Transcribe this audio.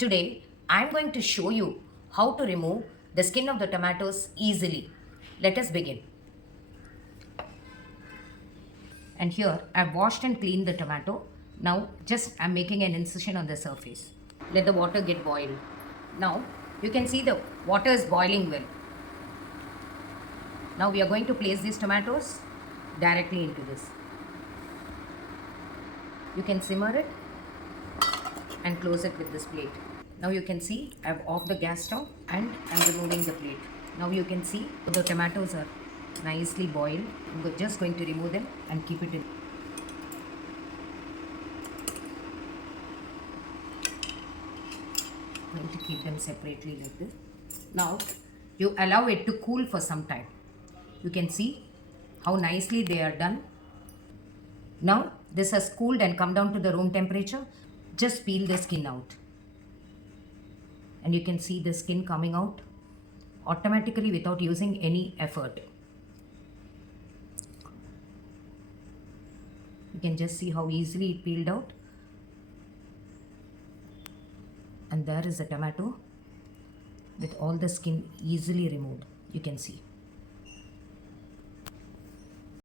Today, I'm going to show you how to remove the skin of the tomatoes easily. Let us begin. And here, I've washed and cleaned the tomato. Now, I'm making an incision on the surface. Let the water get boiled. Now, you can see the water is boiling well. Now, we are going to place these tomatoes directly into this. You can simmer it and close it with this plate. Now you can see I've off the gas stove and I'm removing the plate. Now you can see the tomatoes are nicely boiled. I'm just going to remove them and keep it in. I'm going to keep them separately like this. Now you allow it to cool for some time. You can see how nicely they are done. Now this has cooled and come down to the room temperature. Just peel the skin out. And you can see the skin coming out automatically without using any effort. You can just see how easily it peeled out. And there is a tomato with all the skin easily removed. You can see.